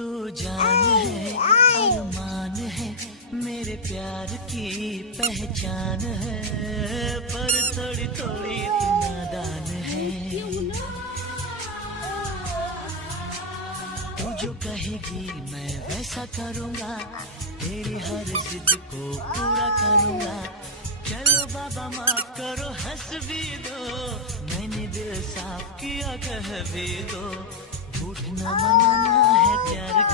तू जान है, अरमान है, मेरे प्यार की पहचान है, पर थोड़ी थोड़ी तू नादान है। तू जो कहेगी मैं वैसा करूँगा, तेरी हर जिद को पूरा करूँगा। चलो बाबा माफ करो, हंस भी दो, मैंने दिल साफ किया कह भी दो। झूठ न मनाना है प्यार